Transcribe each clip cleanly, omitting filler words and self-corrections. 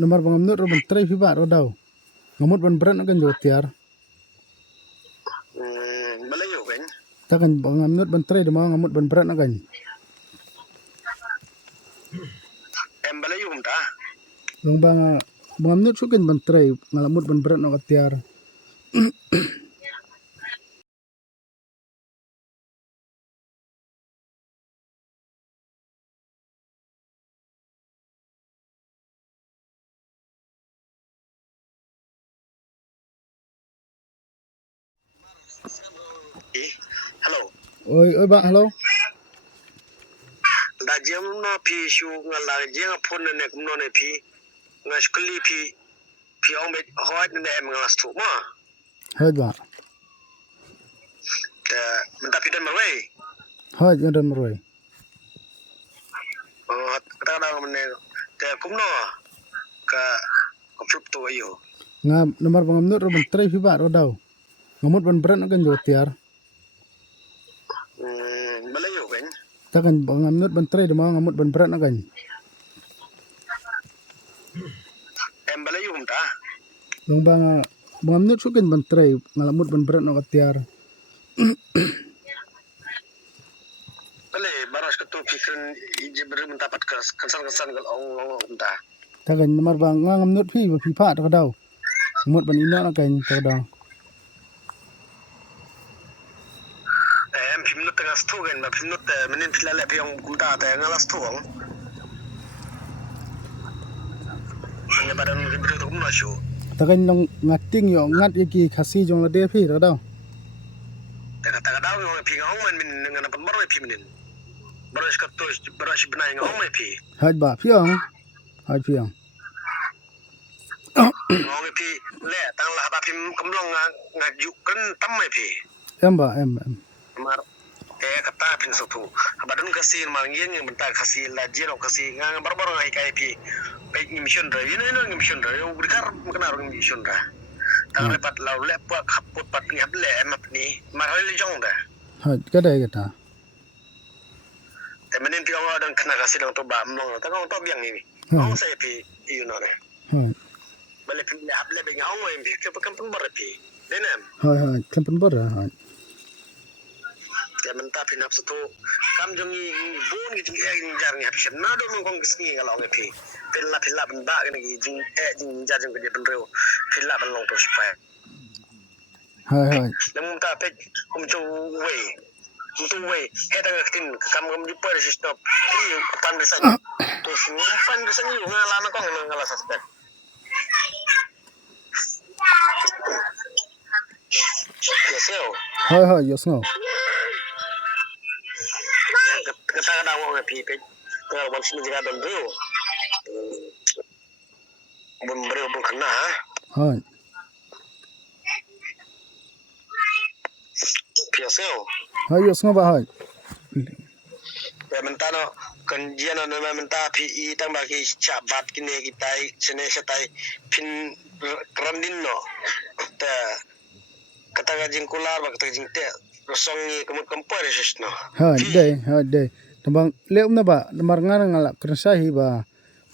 Nomor pengamnut ro menteri fiba ro daw. Ngamut ban berat kan jo tiar. Malayo kan? Takan pengamnut menteri de mau ngamut ban berat kan. Malayo ta. Long bang pengamnut sukin menteri ngalamut ban berat no tiar. Hello. Oi bang hello. Da jem no pi shu ngala jeng phone ne kumno ne pi ngashkli pi ong met hoat ne em ngalas tu ma. Hoi ba. Minta pidan marway. Hoi dan marway. Kata da mene kumno ka flup tu ayo. Nga nomor pengamnut ro menteri fiba ro daw. Ngamut ban berat kan jo tiar. Malayo kan? Takan pengamnut menteri de mau ngamut ban berat kan. Malayo ta. Long bang pengamnut sukin menteri ngalamut ban berat no tiar. Bale baras ketu pikir ije beri mendapat kesan gal ong ta. Takan nomor bang ngamnut fi fa ro daw. Ngamut ban ina kan to daw. Pimnut tengah stu kan, pimnut menin pilale pi yang kumta ta ngalas tu ong. Hanya badan gembira tu kumno syu. Takan long ngating yo ngat iki khasi jong la de fi ro daw. Kata daw ngong pi ngong man min dengan apa baru pi menin. Baras ketu baras benai ngong mai pi. Hoi ba fiong. Hoi fiong. Ngong pi le tang lah ba pim kemlong ngaju kan tam mai pi. Em ba em. Mar kata pin satu. Badun kasih malngien yang bentar kasih lajir kasih ngang baru ngai kai pi. Baik mission ra. Ini mission ra. Yang berkar kena orang mission ra. Tang lepat lau lepat kaput pat ni hable map ni. Marhal jong dah. Hoi kadai kata. Menin pi orang dan kena kasih dong tu ba mlong. Tang orang tu biang ni. Orang saya pi you know deh. Hoi. Balik pi hable beng orang yang pi kepekan pun bar pi. Denem. Hoi kan pun ber hoi. Ya mentah pinap satu kam jongi bun gitu jar ni habis na do mong kong kisni kalau ngepi pilla benda kan jing jar jing dia benreu pilla ban long terus pa Hoi. lem ta pe tu we hedang tin kam di per stop pan desan tu pan desan yu ngala na kong ngala suspect yes yo Hoi yo sngo. Kata ada orang pi pe kalau sini juga dan bro bun kena Hoi. piaseo Hoi yo sngo ba hoi. ya mentano kanjian na menta pi tang bagi cabat kini kita sene setai pin kerandin no ta kata gajing kular ba kata gajing te rosong ni kemut kempar sesno Hoi dei. Tambang leum na ba nomor ngarang ngala kersahi ba.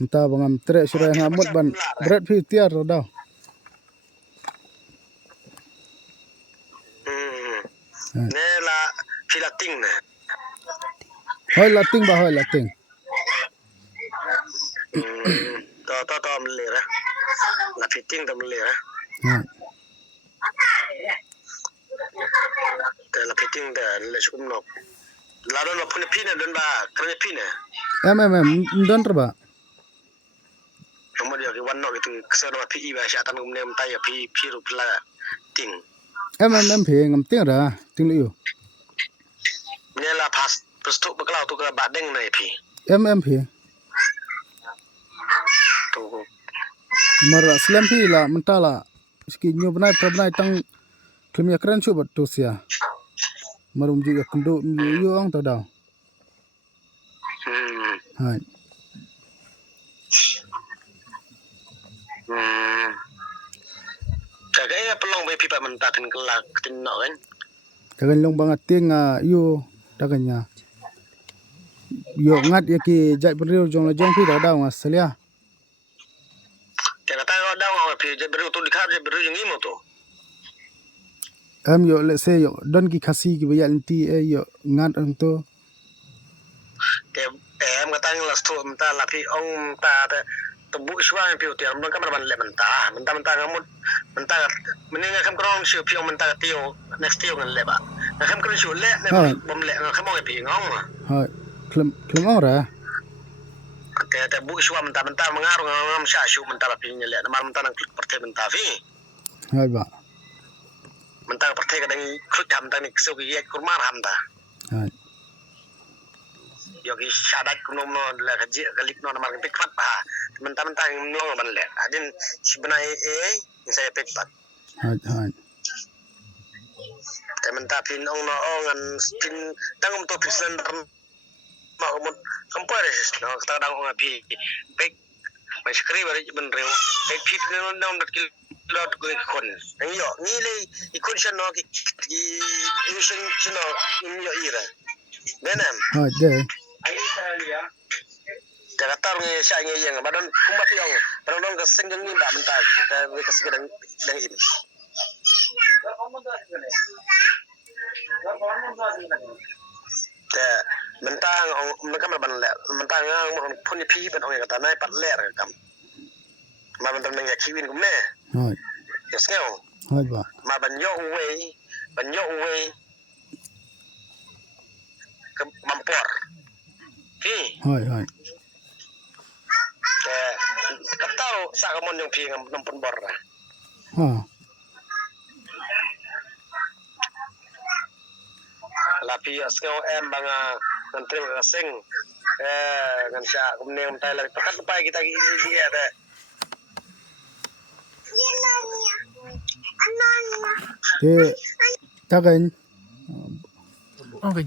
Entah bangam tre surai ngamut ban berat fi tiar ro daw. ne la filating ne Hoi lating ba hoi lating. to melera la fiting to melera Hoi. la fiting de le sukum no la don la pune pina don ba kre pina Don ba. nomor dia ke wan no gitu kesana pi ba sya tan ngum ta ya pi ru pla ting Phe ngam ting ra ting liu. ne la pas tu beklau tu ke badeng nai pi Phe. tu Mar slam phi la mentala ski nyu benai tang kemia keren chu bat tu sia. Marum juga kendo yo ang to daw. Hoi. jaga ya pelong be pi pa mentah tin kelak tin no kan Tagan long bangat ting yu takanya. yo ngat ya ki jai beriu jong la jong pi da daw Australia te kata ko daw ang pi je beru tu dikar je beru yang imo tu am yo let's say yo don ki khasi ki bayal ti yo ngat ang to te em kata ng las tu menta la pi ong ta te bu shwa pi tu am ka ban le menta ngamut menta meninga kam krong shu pi ong menta tio next tio ngan le ba na kam krong shu le ne bom le na kam ong pi ngong ma ha klem ora te bu shwa menta mengaru ngam sha shu menta la pi le na mar menta nang klik parte menta fi hai ba menta parte ka dang klik ham ta ni su ki ye kurmar ham ta hai yogi shadat kunom no la gaji galik no namar pikpat pa menta no ban le adin sibna saya pikpat hai te menta pin ong no ongan pin tangum to pisen ma umut compares no ta dang ong pi pek mai skri bari ben rew pek pip no dang dat kil lot ko kon yo ni le ikon shan no ki mission chino yo ira benam hai de Jakarta ngi sya ngi yang badan kumbat yang badan ka sengjang ni ba menta ka we ka sigedang dang ini te mentang mereka ban le mentang ngang pun pi ban ong kata nai pat le kam ma ban tang ya kiwin kum ne hai ya skeo hai ba ma ban yo we ke mampor hai katau sa kamon yung pi ngam pun bor ha la pi skeo em banga menteri asing ngan sya kumne tai la pakat pai kita dia ada te tagan Okay,